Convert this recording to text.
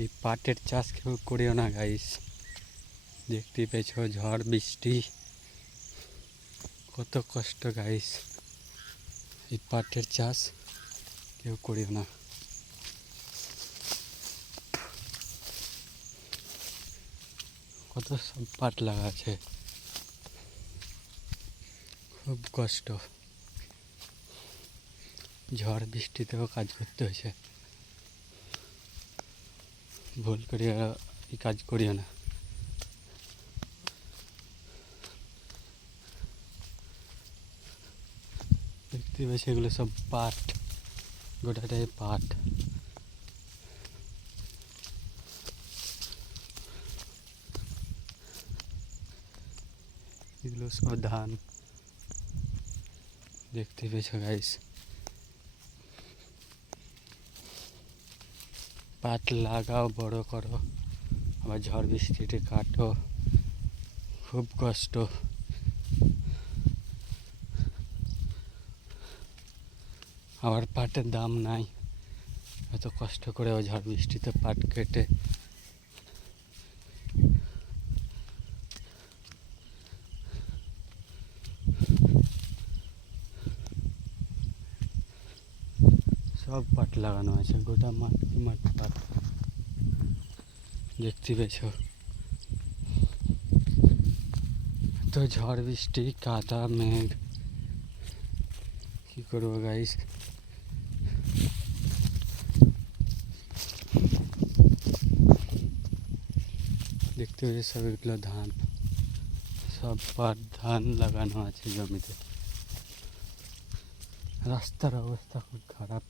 এই পাটের চাষ কেউ করিও না গাইস। দেখতেই পেয়েছো ঝড় বৃষ্টি কত কষ্ট গাইস। এই পাটের চাষ কেউ করিও না। কত সব পাট লাগা আছে, খুব কষ্ট। ঝড় বৃষ্টিতেও কাজ করতে হয়েছে। ভুল করিয়া এই কাজ করিও না। দেখতে পাচ্ছি এগুলো সব পাট, গোটাটাই পাট। এগুলো সব ধান। দেখতে পেয়েছো গাইস, পাট লাগাও, বড় করো, আবার ঝড় বৃষ্টিতে কাটো, খুব কষ্ট। আবার পাটের দাম নাই, এত কষ্ট করে ঝড় বৃষ্টিতে পাট কেটে সব পাট লাগানো আছে, গোটা মাঠ মাঠ পাট। দেখতে পেয়েছো তো ঝড় বৃষ্টি, কাদা, মেঘ, কি করবো গাইস। দেখতে পেয়েছো সব এগুলো ধান, সব পাট ধান লাগানো আছে জমিতে। রাস্তার অবস্থা খুব খারাপ।